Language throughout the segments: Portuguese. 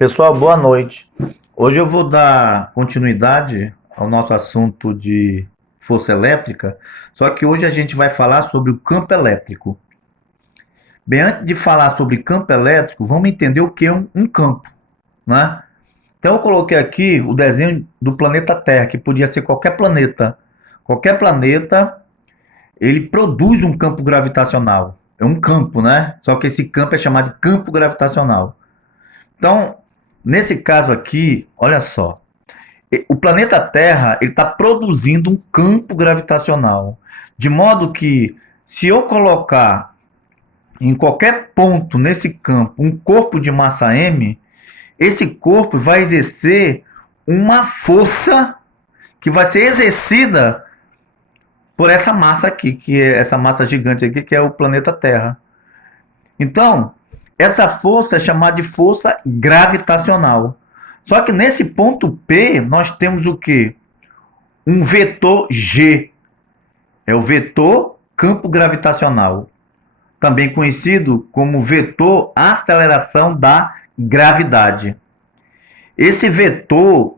Pessoal, boa noite. Hoje eu vou dar continuidade ao nosso assunto de força elétrica, só que hoje a gente vai falar sobre o campo elétrico. Bem, antes de falar sobre campo elétrico, vamos entender o que é um campo, né? Então eu coloquei aqui o desenho do planeta Terra, que podia ser qualquer planeta. Qualquer planeta, ele produz um campo gravitacional. É um campo, né? Só que esse campo é chamado de campo gravitacional. Então, nesse caso aqui, olha só, o planeta Terra ele está produzindo um campo gravitacional, de modo que se eu colocar em qualquer ponto nesse campo um corpo de massa m, esse corpo vai exercer uma força que vai ser exercida por essa massa aqui, que é essa massa gigante aqui, que é o planeta Terra. Então, essa força é chamada de força gravitacional. Só que nesse ponto P, nós temos o quê? Um vetor G. É o vetor campo gravitacional. Também conhecido como vetor aceleração da gravidade. Esse vetor,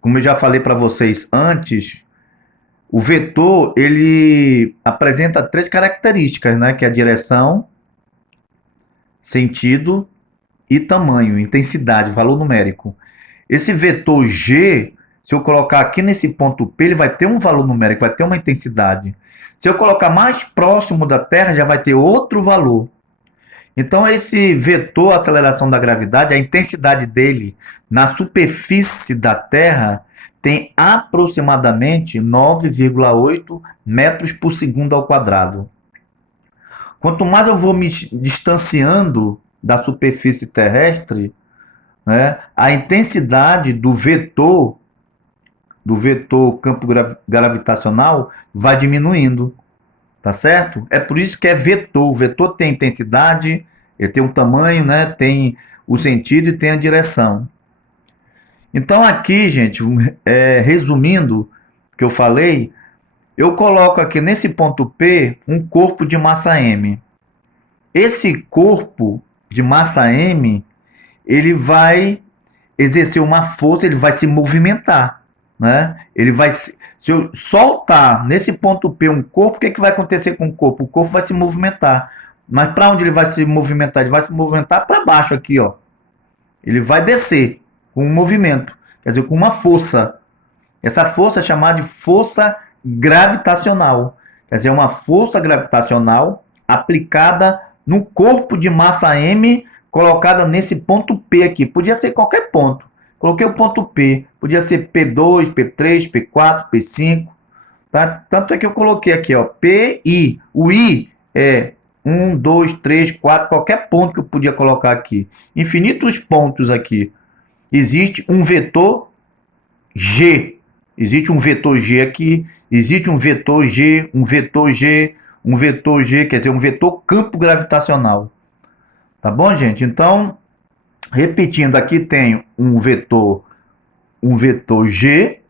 como eu já falei para vocês antes, o vetor ele apresenta três características, né? Que é a direção, sentido e tamanho, intensidade, valor numérico. Esse vetor G, se eu colocar aqui nesse ponto P, ele vai ter um valor numérico, vai ter uma intensidade. Se eu colocar mais próximo da Terra, já vai ter outro valor. Então, esse vetor aceleração da gravidade, a intensidade dele na superfície da Terra tem aproximadamente 9,8 metros por segundo ao quadrado. Quanto mais eu vou me distanciando da superfície terrestre, né, a intensidade do vetor campo gravitacional vai diminuindo, tá certo? É por isso que é vetor. O vetor tem intensidade, ele tem um tamanho, né, tem o sentido e tem a direção. Então aqui, gente, resumindo o que eu falei, eu coloco aqui nesse ponto P um corpo de massa m. Esse corpo de massa m, ele vai exercer uma força, ele vai se movimentar, né? Ele vai, se eu soltar nesse ponto P um corpo, o que, que vai acontecer com o corpo? O corpo vai se movimentar. Mas para onde ele vai se movimentar? Ele vai se movimentar para baixo aqui, ó. Ele vai descer com um movimento, quer dizer, com uma força. Essa força é chamada de força gravitacional. Quer dizer, uma força gravitacional aplicada no corpo de massa m, colocada nesse ponto P aqui. Podia ser qualquer ponto. Coloquei o ponto P. Podia ser P2, P3, P4, P5. Tá? Tanto é que eu coloquei aqui, ó, PI. O I é 1, 2, 3, 4, qualquer ponto que eu podia colocar aqui. Infinitos pontos aqui. Existe um vetor G. Existe um vetor G aqui. Existe um vetor G, um vetor G, um vetor G, quer dizer, um vetor campo gravitacional. Tá bom, gente? Então, repetindo, aqui tem um vetor G,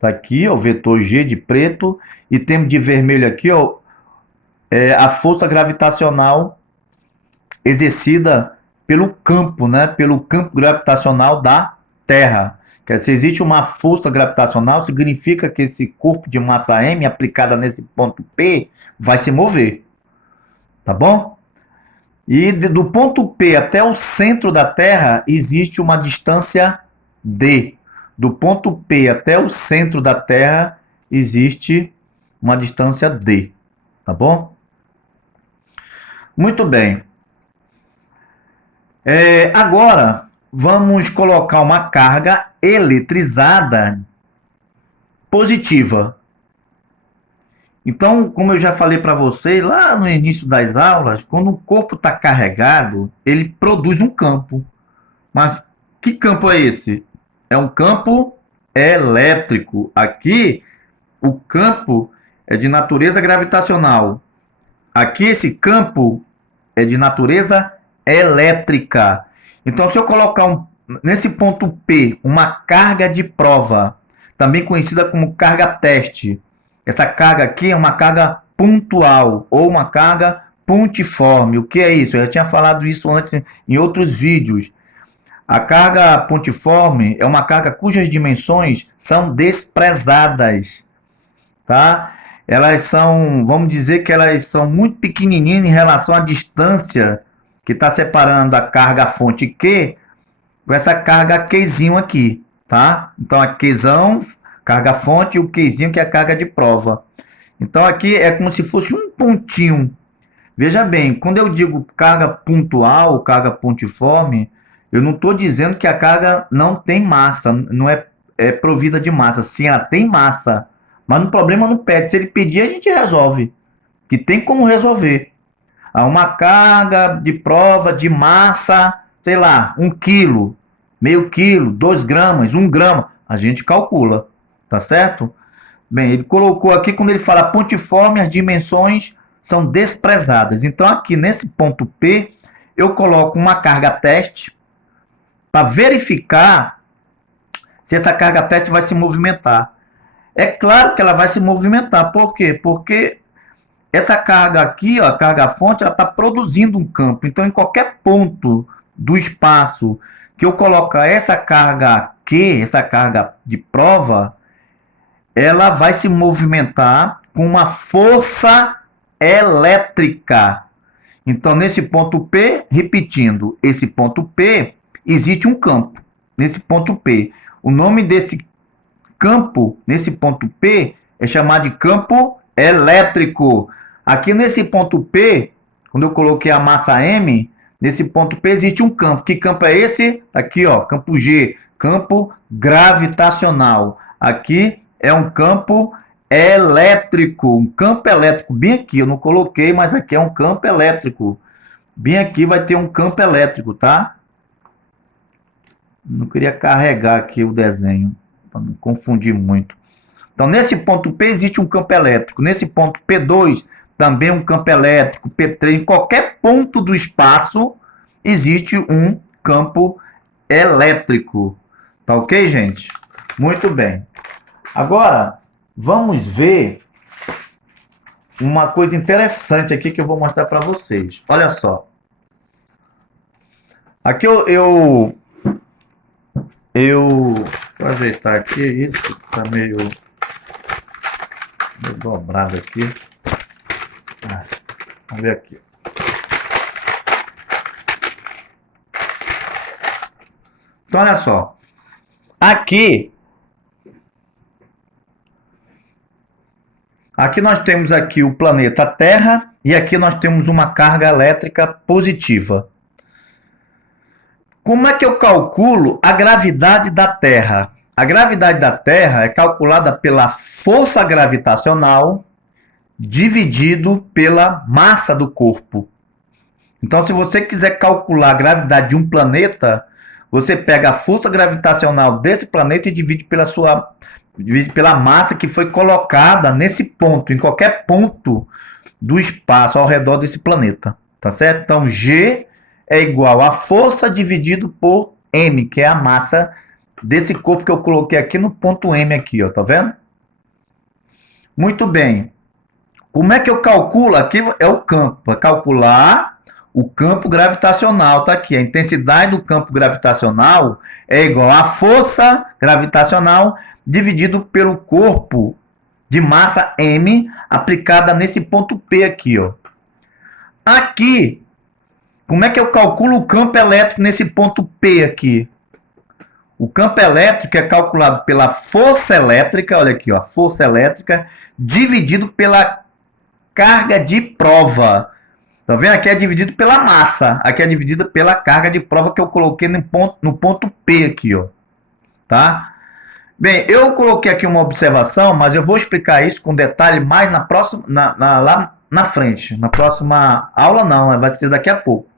tá aqui, ó, o vetor G de preto, e temos de vermelho aqui, ó, a força gravitacional exercida pelo campo, né? Pelo campo gravitacional da Terra. Quer dizer, se existe uma força gravitacional, significa que esse corpo de massa m aplicada nesse ponto P vai se mover. Tá bom? E do ponto P até o centro da Terra existe uma distância d. Do ponto P até o centro da Terra existe uma distância d. Tá bom? Muito bem. Agora vamos colocar uma carga eletrizada positiva. Então, como eu já falei para vocês lá no início das aulas, quando o corpo está carregado, ele produz um campo. Mas que campo é esse? É um campo elétrico. Aqui, o campo é de natureza gravitacional. Aqui, esse campo é de natureza elétrica. Então, se eu colocar nesse ponto P uma carga de prova, também conhecida como carga teste, essa carga aqui é uma carga pontual ou uma carga pontiforme. O que é isso? Eu já tinha falado isso antes em outros vídeos. A carga pontiforme é uma carga cujas dimensões são desprezadas, tá? Elas são, vamos dizer que elas são muito pequenininhas em relação à distância que está separando a carga fonte Q com essa carga Qzinho aqui, tá? Então a Qzão, carga fonte, e o Qzinho que é a carga de prova. Então aqui é como se fosse um pontinho. Veja bem, quando eu digo carga pontual, carga pontiforme, eu não estou dizendo que a carga não tem massa, não é provida de massa. Sim, ela tem massa, mas o problema não pede. Se ele pedir, a gente resolve, que tem como resolver. Uma carga de prova de massa, sei lá, 1 quilo, meio quilo, 2 gramas, 1 grama, a gente calcula, tá certo? Bem, ele colocou aqui, quando ele fala pontiforme, as dimensões são desprezadas. Então aqui nesse ponto P, eu coloco uma carga teste para verificar se essa carga teste vai se movimentar. É claro que ela vai se movimentar. Por quê? Porque essa carga aqui, ó, a carga fonte, ela está produzindo um campo. Então, em qualquer ponto do espaço que eu colocar essa carga Q, essa carga de prova, ela vai se movimentar com uma força elétrica. Então, nesse ponto P, repetindo, esse ponto P, existe um campo. Nesse ponto P. O nome desse campo, nesse ponto P, é chamado de campo elétrico. Aqui nesse ponto P, quando eu coloquei a massa M, nesse ponto P existe um campo. Que campo é esse? Aqui, ó, campo G, campo gravitacional. Aqui é um campo elétrico, um campo elétrico, bem aqui, eu não coloquei, mas aqui é um campo elétrico. Bem aqui vai ter um campo elétrico, tá? Não queria carregar aqui o desenho, para não confundir muito. Então, nesse ponto P existe um campo elétrico. Nesse ponto P2, também um campo elétrico. P3, em qualquer ponto do espaço, existe um campo elétrico. Tá ok, gente? Muito bem. Agora, vamos ver uma coisa interessante aqui que eu vou mostrar para vocês. Olha só. Aqui eu vou ajeitar aqui, isso tá meio dobrado aqui. Vamos ver aqui. Então, olha só. Aqui nós temos aqui o planeta Terra e aqui nós temos uma carga elétrica positiva. Como é que eu calculo a gravidade da Terra? A gravidade da Terra é calculada pela força gravitacional dividido pela massa do corpo. Então, se você quiser calcular a gravidade de um planeta, você pega a força gravitacional desse planeta e divide pela massa que foi colocada nesse ponto, em qualquer ponto do espaço ao redor desse planeta, tá certo? Então, G é igual a força dividido por M, que é a massa desse corpo que eu coloquei aqui no ponto M aqui, ó, tá vendo? Muito bem. Como é que eu calculo? Aqui é o campo, para calcular o campo gravitacional, tá aqui. A intensidade do campo gravitacional é igual a força gravitacional dividido pelo corpo de massa M aplicada nesse ponto P aqui, ó. Aqui, como é que eu calculo o campo elétrico nesse ponto P aqui? O campo elétrico é calculado pela força elétrica, olha aqui, ó, força elétrica dividido pela carga de prova. Tá vendo? Aqui é dividido pela massa, aqui é dividido pela carga de prova que eu coloquei no ponto P aqui, ó. Tá? Bem, eu coloquei aqui uma observação, mas eu vou explicar isso com detalhe mais na próxima, lá na frente. Na próxima aula não, vai ser daqui a pouco.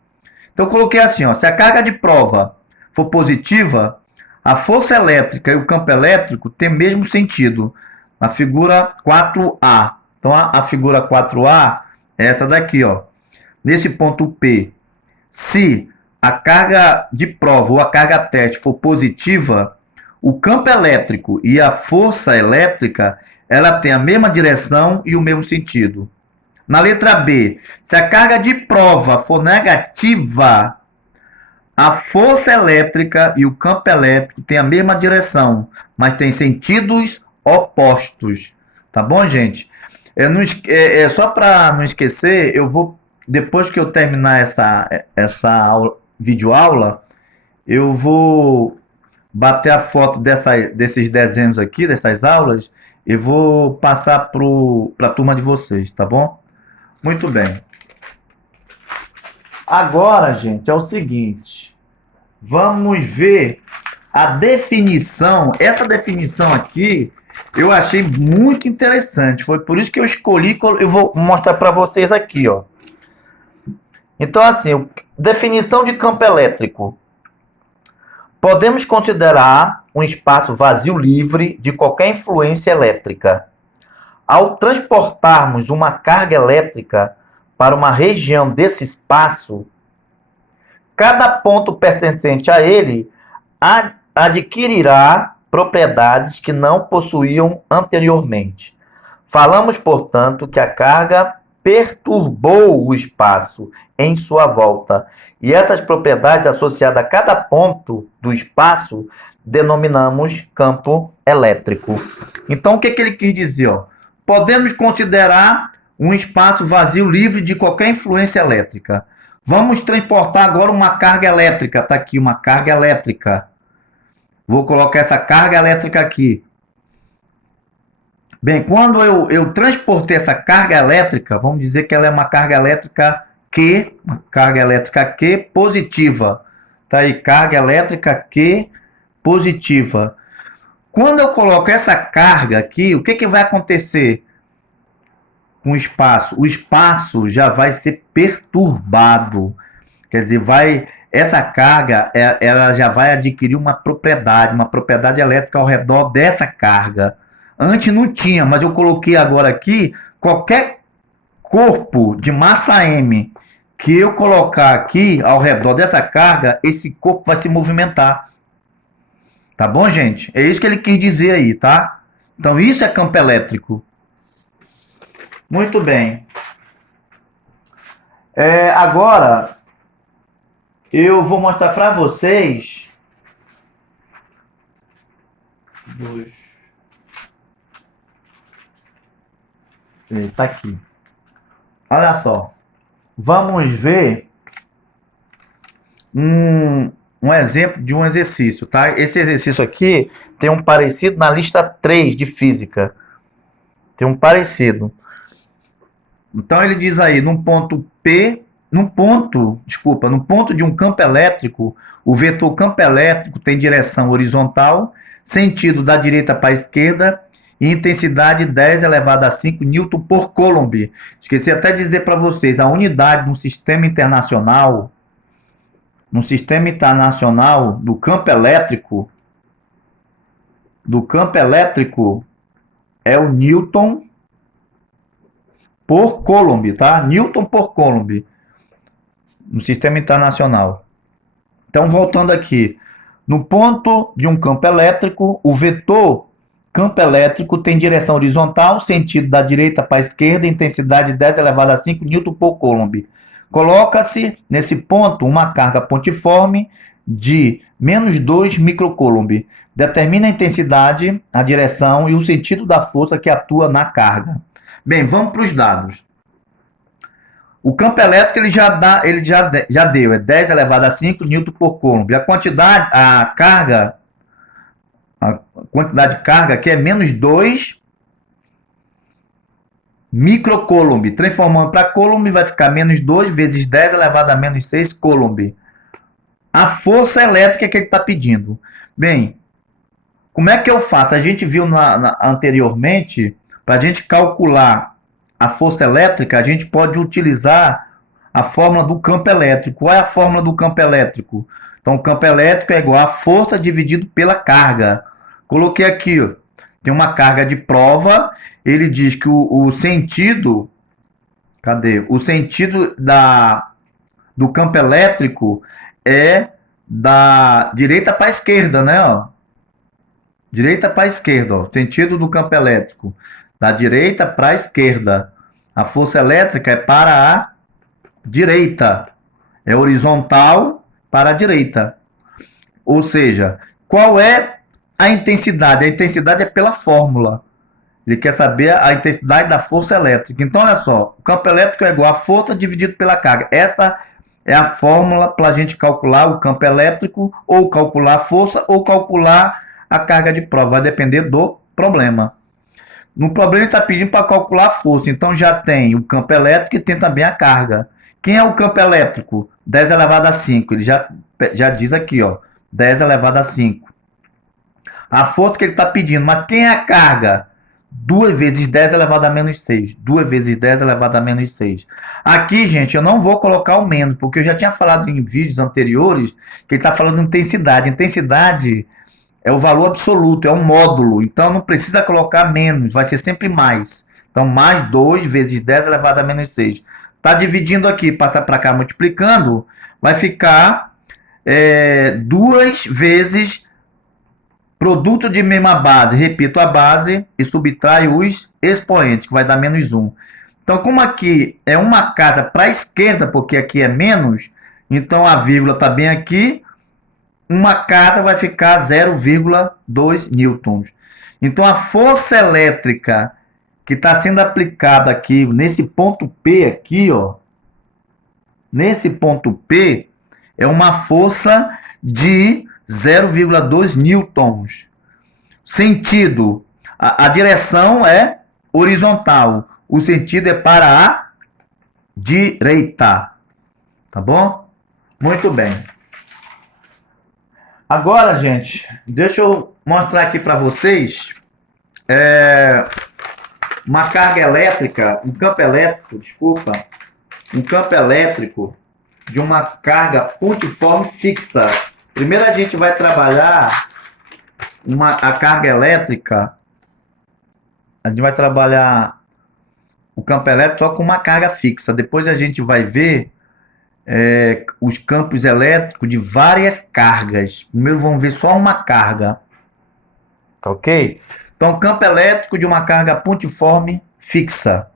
Então eu coloquei assim, ó, se a carga de prova for positiva, a força elétrica e o campo elétrico têm o mesmo sentido. Na figura 4A. Então a figura 4A é essa daqui, ó. Nesse ponto P, se a carga de prova ou a carga teste for positiva, o campo elétrico e a força elétrica, ela tem a mesma direção e o mesmo sentido. Na letra B, se a carga de prova for negativa, A força elétrica e o campo elétrico têm a mesma direção, mas têm sentidos opostos. Tá bom, gente? Só para não esquecer, eu vou, depois que eu terminar essa videoaula, eu vou bater a foto desses desenhos aqui, dessas aulas, e vou passar para a turma de vocês, tá bom? Muito bem. Agora, gente, é o seguinte. Vamos ver a definição. Essa definição aqui eu achei muito interessante. Foi por isso que eu escolhi. Eu vou mostrar para vocês aqui, ó. Então, assim, definição de campo elétrico. Podemos considerar um espaço vazio livre de qualquer influência elétrica. Ao transportarmos uma carga elétrica para uma região desse espaço, cada ponto pertencente a ele adquirirá propriedades que não possuíam anteriormente. Falamos, portanto, que a carga perturbou o espaço em sua volta, e essas propriedades associadas a cada ponto do espaço denominamos campo elétrico. Então, o que ele quis dizer? Ó? Podemos considerar um espaço vazio livre de qualquer influência elétrica. Vamos transportar agora uma carga elétrica. Está aqui uma carga elétrica. Vou colocar essa carga elétrica aqui. Bem, quando eu transportei essa carga elétrica, vamos dizer que ela é uma carga elétrica Q positiva. Tá aí, carga elétrica Q positiva. Quando eu coloco essa carga aqui, o que vai acontecer com o espaço? O espaço já vai ser perturbado. Quer dizer, essa carga ela já vai adquirir uma propriedade elétrica ao redor dessa carga. Antes não tinha, mas eu coloquei agora aqui, qualquer corpo de massa M que eu colocar aqui ao redor dessa carga, esse corpo vai se movimentar. Tá bom, gente? É isso que ele quis dizer aí, tá? Então isso é campo elétrico. Muito bem. Agora, eu vou mostrar para vocês... Tá aqui. Olha só. Vamos ver um exemplo de um exercício, tá? Esse exercício aqui tem um parecido na lista 3 de física. Tem um parecido. Então ele diz aí, no ponto de um campo elétrico, o vetor campo elétrico tem direção horizontal, sentido da direita para a esquerda, e intensidade 10 elevado a 5 Newton por Coulomb. Esqueci até de dizer para vocês, a unidade no sistema internacional do campo elétrico é o Newton por Coulomb, tá? Newton por Coulomb no sistema internacional. Então, voltando aqui, no ponto de um campo elétrico, o vetor campo elétrico tem direção horizontal, sentido da direita para a esquerda, intensidade 10 elevado a 5 Newton por Coulomb. Coloca-se nesse ponto uma carga pontiforme de menos 2 microcoulomb. Determina a intensidade, a direção e o sentido da força que atua na carga. Bem, vamos para os dados. O campo elétrico ele já deu, é 10 elevado a 5 Newton por Coulomb. A quantidade de carga aqui é menos 2 microcoulomb. Transformando para Coulomb vai ficar menos 2 vezes 10 elevado a menos 6 Coulomb. A força elétrica que ele está pedindo. Bem, como é que eu faço? A gente viu anteriormente, para a gente calcular a força elétrica, a gente pode utilizar a fórmula do campo elétrico. Qual é a fórmula do campo elétrico? Então, o campo elétrico é igual a força dividido pela carga. Coloquei aqui, ó, tem uma carga de prova, ele diz que o sentido, o sentido do campo elétrico é da direita para a esquerda, né? Ó. Direita para a esquerda, ó. Sentido do campo elétrico. Da direita para a esquerda. A força elétrica é para a direita. É horizontal para a direita. Ou seja, qual é a intensidade? A intensidade é pela fórmula. Ele quer saber a intensidade da força elétrica. Então, olha só, o campo elétrico é igual a força dividido pela carga. Essa é a fórmula para a gente calcular o campo elétrico, ou calcular a força, ou calcular a carga de prova. Vai depender do problema. No problema ele está pedindo para calcular a força. Então já tem o campo elétrico e tem também a carga. Quem é o campo elétrico? 10 elevado a 5. Ele já diz aqui, ó, 10 elevado a 5. A força que ele está pedindo. Mas quem é a carga? 2 vezes 10 elevado a menos 6. 2 vezes 10 elevado a menos 6. Aqui, gente, eu não vou colocar o menos, porque eu já tinha falado em vídeos anteriores que ele está falando de intensidade. Intensidade é o valor absoluto, é um módulo. Então não precisa colocar menos, vai ser sempre mais. Então mais 2 vezes 10 elevado a menos 6. Está dividindo aqui, passa para cá multiplicando, vai ficar 2 vezes produto de mesma base, repito a base e subtrai os expoentes, que vai dar menos 1. Então, como aqui é uma casa para a esquerda, porque aqui é menos, então a vírgula está bem aqui, uma casa vai ficar 0,2 newtons. Então, a força elétrica que está sendo aplicada aqui, nesse ponto P aqui, ó, nesse ponto P, é uma força de 0,2 newtons. Sentido, a direção é horizontal, o sentido é para a direita, tá bom? Muito bem. Agora, gente, deixa eu mostrar aqui para vocês uma carga elétrica, um campo elétrico, desculpa, um campo elétrico de uma carga pontiforme fixa. Primeiro a gente vai trabalhar a carga elétrica, a gente vai trabalhar o campo elétrico só com uma carga fixa. Depois a gente vai ver os campos elétricos de várias cargas. Primeiro vamos ver só uma carga, ok? Então, campo elétrico de uma carga pontiforme fixa.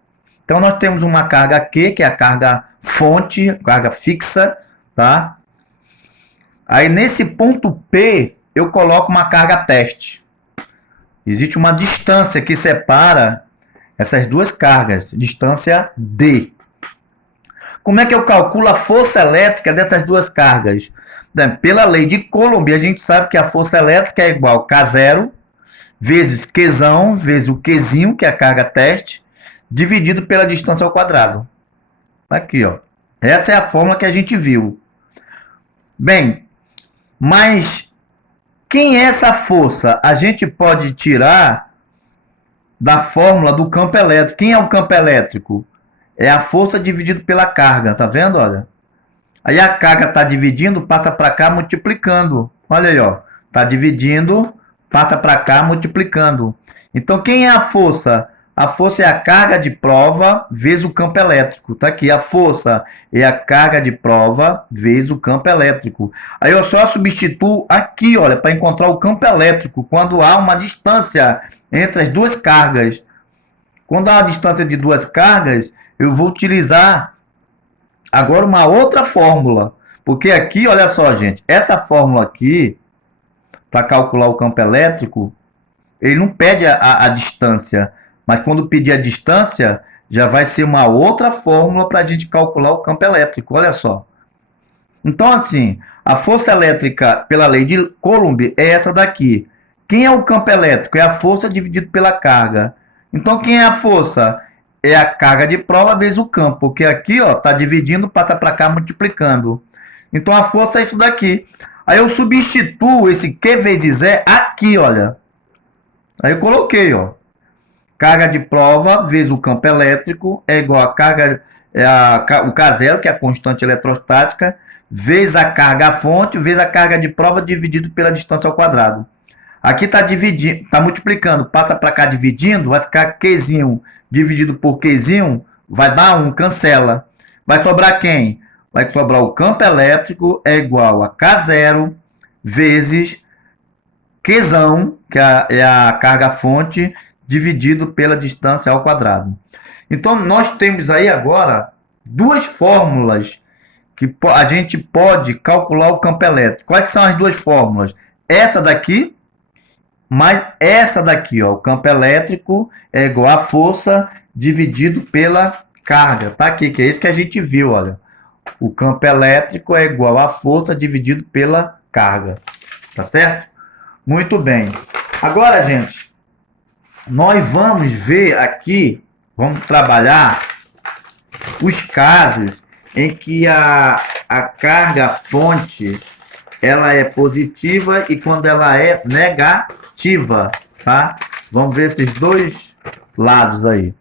Então, nós temos uma carga Q, que é a carga fonte, carga fixa, tá? Aí, nesse ponto P, eu coloco uma carga teste. Existe uma distância que separa essas duas cargas, distância D. Como é que eu calculo a força elétrica dessas duas cargas? Pela lei de Coulomb, a gente sabe que a força elétrica é igual a K0 vezes Qzão, vezes o Qzinho, que é a carga teste, dividido pela distância ao quadrado. Aqui, ó. Essa é a fórmula que a gente viu. Bem, mas quem é essa força? A gente pode tirar da fórmula do campo elétrico. Quem é o campo elétrico? É a força dividido pela carga, tá vendo? Olha. Aí a carga está dividindo, passa para cá multiplicando. Olha aí, ó. Está dividindo, passa para cá multiplicando. Então, quem é a força? A força é a carga de prova vezes o campo elétrico. Tá aqui, a força é a carga de prova vezes o campo elétrico. Aí eu só substituo aqui, olha, para encontrar o campo elétrico, quando há uma distância entre as duas cargas. Quando há uma distância de duas cargas, eu vou utilizar agora uma outra fórmula. Porque aqui, olha só, gente, essa fórmula aqui, para calcular o campo elétrico, ele não pede a distância. Mas quando pedir a distância, já vai ser uma outra fórmula para a gente calcular o campo elétrico. Olha só. Então, assim, a força elétrica pela lei de Coulomb é essa daqui. Quem é o campo elétrico? É a força dividido pela carga. Então, quem é a força? É a carga de prova vezes o campo. Porque aqui, ó, tá dividindo, passa para cá multiplicando. Então, a força é isso daqui. Aí eu substituo esse Q vezes E aqui, olha. Aí eu coloquei, ó. Carga de prova vezes o campo elétrico é igual a carga, o K0, que é a constante eletrostática, vezes a carga fonte, vezes a carga de prova dividido pela distância ao quadrado. Aqui está dividindo, está multiplicando, passa para cá dividindo, vai ficar Qzinho dividido por Qzinho, vai dar 1, cancela. Vai sobrar quem? Vai sobrar o campo elétrico é igual a K0 vezes Qzão, que é a carga fonte, dividido pela distância ao quadrado. Então, nós temos aí agora duas fórmulas a gente pode calcular o campo elétrico. Quais são as duas fórmulas? Essa daqui, mais essa daqui, ó. O campo elétrico é igual a força dividido pela carga. Tá aqui, que é isso que a gente viu, olha. O campo elétrico é igual a força dividido pela carga. Tá certo? Muito bem. Agora, gente, nós vamos ver aqui, vamos trabalhar os casos em que a carga fonte ela é positiva e quando ela é negativa, tá? Vamos ver esses dois lados aí.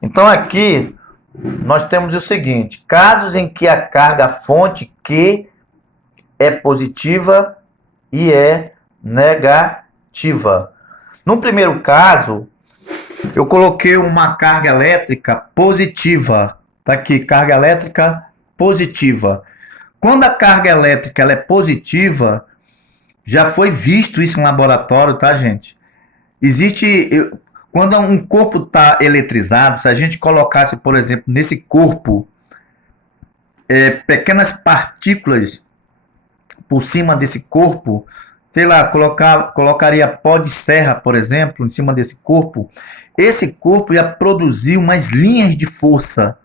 Então aqui nós temos o seguinte: casos em que a carga fonte Q é positiva e é negativa. No primeiro caso, eu coloquei uma carga elétrica positiva. Tá aqui, carga elétrica positiva. Quando a carga elétrica ela é positiva, já foi visto isso em laboratório, tá, gente? Quando um corpo está eletrizado, se a gente colocasse, por exemplo, nesse corpo, pequenas partículas por cima desse corpo, sei lá, colocaria pó de serra, por exemplo, em cima desse corpo, esse corpo ia produzir umas linhas de força.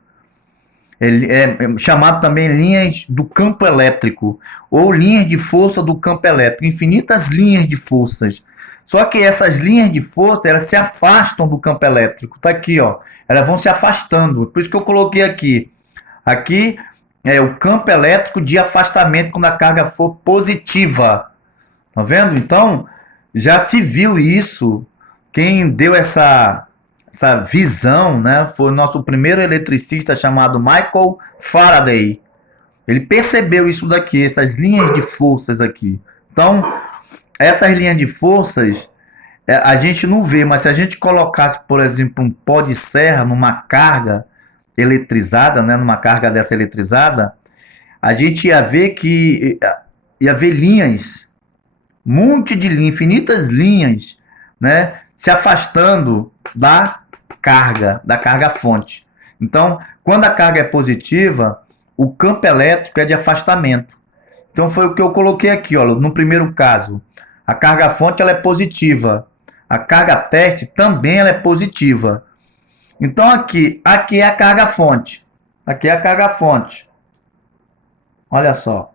Chamado também linhas do campo elétrico, ou linhas de força do campo elétrico, infinitas linhas de forças. Só que essas linhas de força, elas se afastam do campo elétrico. Tá aqui, ó. Elas vão se afastando. Por isso que eu coloquei aqui. Aqui é o campo elétrico de afastamento quando a carga for positiva. Tá vendo? Então, já se viu isso. Quem deu essa visão, né, foi o nosso primeiro eletricista chamado Michael Faraday. Ele percebeu isso daqui, essas linhas de forças aqui. Então, essas linhas de forças a gente não vê, mas se a gente colocasse, por exemplo, um pó de serra numa carga eletrizada, né, numa carga dessa eletrizada, a gente ia ver que ia ver linhas, um monte de linhas, infinitas linhas, né, se afastando da carga fonte. Então, quando a carga é positiva, o campo elétrico é de afastamento. Então, foi o que eu coloquei aqui, ó, no primeiro caso. A carga fonte ela é positiva. A carga teste também ela é positiva. Então, aqui é a carga fonte. Aqui é a carga fonte. Olha só.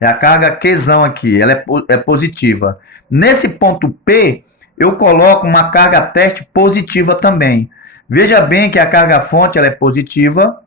É a carga Qzão aqui, ela é positiva. Nesse ponto P, eu coloco uma carga teste positiva também. Veja bem que a carga fonte ela é positiva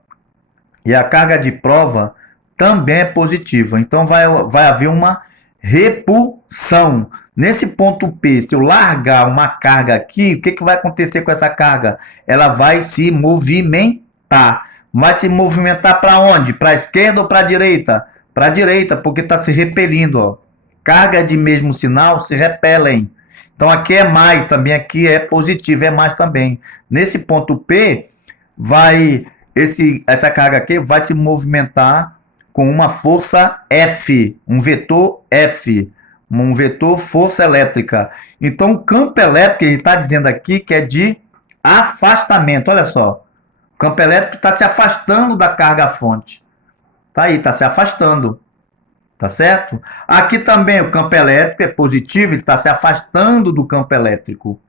e a carga de prova também é positiva. Então vai haver uma repulsão. Nesse ponto P, se eu largar uma carga aqui, o que vai acontecer com essa carga? Ela vai se movimentar. Vai se movimentar para onde? Para a esquerda ou para a direita? Para a direita, porque está se repelindo. Ó. Carga de mesmo sinal se repelem. Então aqui é mais, também aqui é positivo, é mais também. Nesse ponto P, essa carga aqui vai se movimentar com uma força F, um vetor F, um vetor força elétrica. Então o campo elétrico, ele está dizendo aqui que é de afastamento, olha só. O campo elétrico está se afastando da carga fonte. Tá aí, está se afastando. Tá certo? Aqui também o campo elétrico é positivo, ele está se afastando do campo elétrico.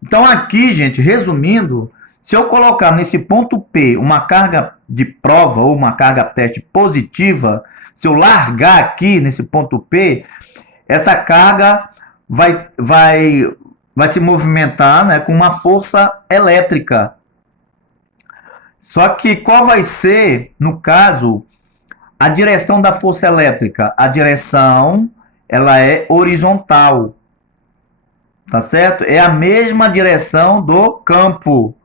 Então aqui, gente, resumindo, se eu colocar nesse ponto P uma carga de prova ou uma carga teste positiva, se eu largar aqui nesse ponto P, essa carga vai se movimentar, né, com uma força elétrica. Só que qual vai ser, no caso, a direção da força elétrica? A direção, ela é horizontal. Tá certo? É a mesma direção do campo.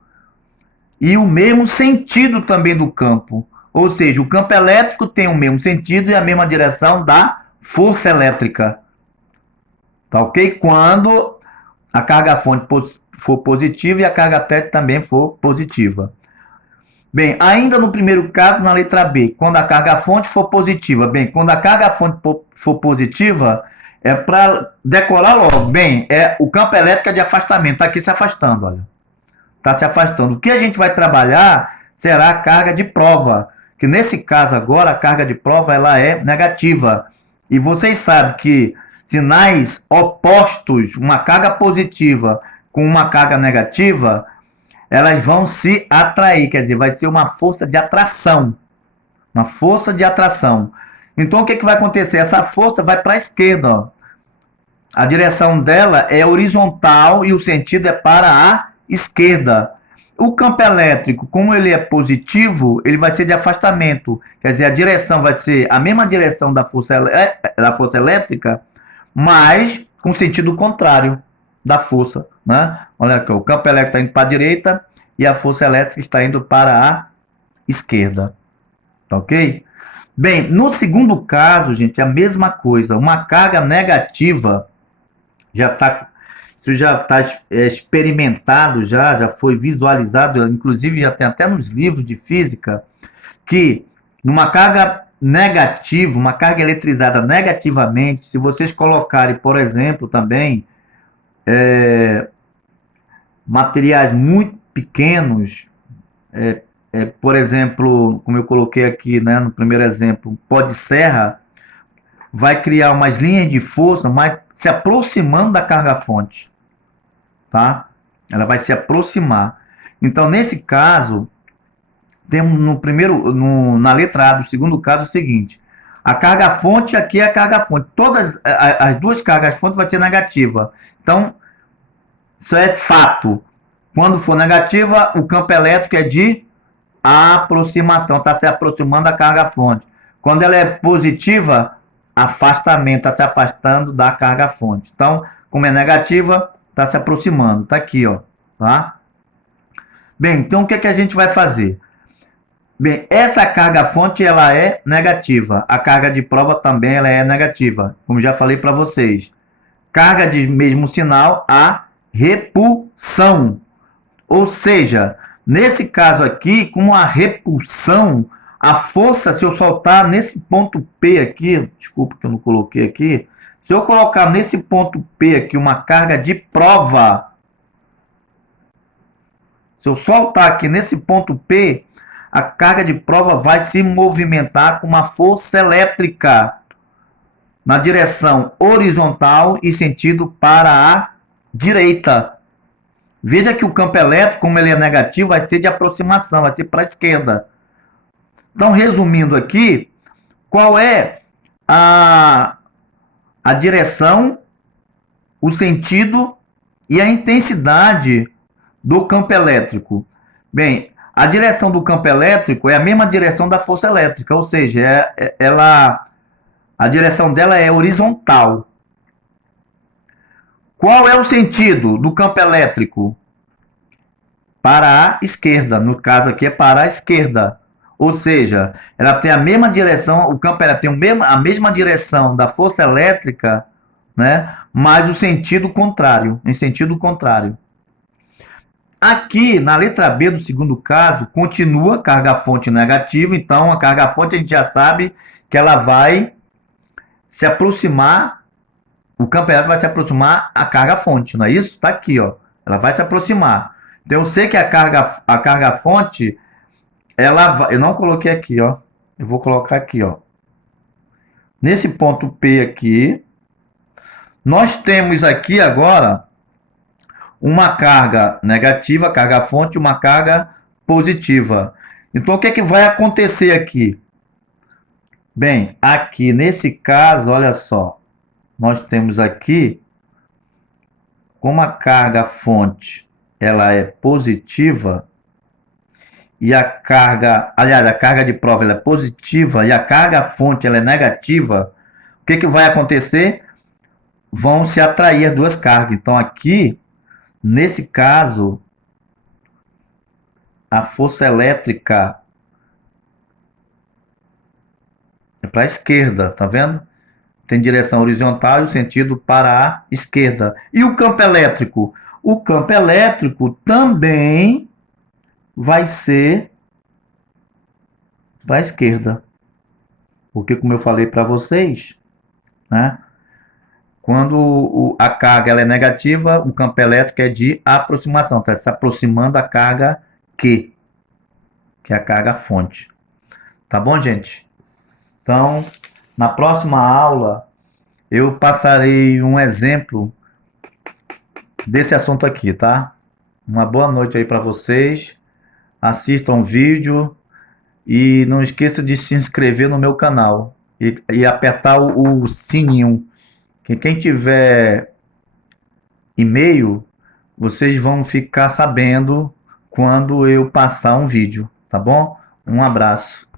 E o mesmo sentido também do campo. Ou seja, o campo elétrico tem o mesmo sentido e a mesma direção da força elétrica. Tá ok? Quando a carga fonte for positiva e a carga teste também for positiva. Bem, ainda no primeiro caso, na letra B, quando a carga fonte for positiva. Bem, quando a carga fonte for positiva, é para decorar logo. Bem, o campo elétrico é de afastamento. Está aqui se afastando, olha. Está se afastando. O que a gente vai trabalhar será a carga de prova. que nesse caso agora a carga de prova ela é negativa. E vocês sabem que sinais opostos, uma carga positiva com uma carga negativa, elas vão se atrair, quer dizer, vai ser uma força de atração. Uma força de atração. Então o que, que vai acontecer? Essa força vai para a esquerda. Ó. A direção dela é horizontal e o sentido é para a esquerda. O campo elétrico, como ele é positivo, ele vai ser de afastamento. Quer dizer, a direção vai ser a mesma direção da força elétrica, mas com sentido contrário da força. Né? Olha aqui, o campo elétrico está indo para a direita e a força elétrica está indo para a esquerda. Tá ok? Bem, no segundo caso, gente, é a mesma coisa. Uma carga negativa isso já está experimentado, já foi visualizado, inclusive já tem até nos livros de física, que numa carga negativa, uma carga eletrizada negativamente, se vocês colocarem, por exemplo, também materiais muito pequenos, por exemplo, como eu coloquei aqui, né, no primeiro exemplo, pó de serra, vai criar umas linhas de força, mas se aproximando da carga-fonte, tá? Ela vai se aproximar. Então, nesse caso, temos na letra A do segundo caso o seguinte: a carga-fonte aqui é a carga-fonte. Todas as duas cargas-fontes vai ser negativa. Então, isso é fato. Quando for negativa, o campo elétrico é de aproximação, está se aproximando da carga-fonte. Quando ela é positiva, afastamento, está se afastando da carga-fonte. Então, como é negativa, está se aproximando. Está aqui, ó. Tá? Bem, então o que, que a gente vai fazer? Bem, essa carga-fonte ela é negativa. A carga de prova também ela é negativa. Como já falei para vocês. Carga de mesmo sinal, a repulsão. Ou seja, nesse caso aqui, como a repulsão, a força, se eu soltar nesse ponto P aqui, desculpa que eu não coloquei aqui, se eu colocar nesse ponto P aqui uma carga de prova, se eu soltar aqui nesse ponto P, a carga de prova vai se movimentar com uma força elétrica na direção horizontal e sentido para a direita. Veja que o campo elétrico, como ele é negativo, vai ser de aproximação, vai ser para a esquerda. Então, resumindo aqui, qual é a direção, o sentido e a intensidade do campo elétrico? Bem, a direção do campo elétrico é a mesma direção da força elétrica, ou seja, a direção dela é horizontal. Qual é o sentido do campo elétrico? Para a esquerda, no caso aqui é para a esquerda. Ou seja, ela tem a mesma direção, o campo elétrico tem a mesma direção da força elétrica, né? Mas o sentido contrário, em sentido contrário. Aqui, na letra B do segundo caso, continua carga-fonte negativa, então a carga-fonte a gente já sabe que ela vai se aproximar, o campo elétrico vai se aproximar à carga-fonte, não é isso? Está aqui, ó. Ela vai se aproximar. Então eu sei que a carga-fonte, ela vai, eu não coloquei aqui, ó. Eu vou colocar aqui, ó. Nesse ponto P aqui, nós temos aqui agora uma carga negativa, carga-fonte, e uma carga positiva. Então o que é que vai acontecer aqui? Bem, aqui nesse caso, olha só, nós temos aqui, como a carga-fonte ela é positiva, e a carga, aliás, a carga de prova ela é positiva, e a carga-fonte ela é negativa, o que, que vai acontecer? Vão se atrair as duas cargas. Então aqui, nesse caso, a força elétrica é para a esquerda, tá vendo? Tem direção horizontal e o sentido para a esquerda. E o campo elétrico? O campo elétrico também vai ser para a esquerda. Porque, como eu falei para vocês, né? Quando a carga ela é negativa, o campo elétrico é de aproximação. Está se aproximando da carga Q, que é a carga fonte. Tá bom, gente? Então, na próxima aula, eu passarei um exemplo desse assunto aqui, tá? Uma boa noite aí para vocês. Assistam o vídeo e não esqueça de se inscrever no meu canal e apertar o sininho. Que quem tiver e-mail, vocês vão ficar sabendo quando eu passar um vídeo, tá bom? Um abraço.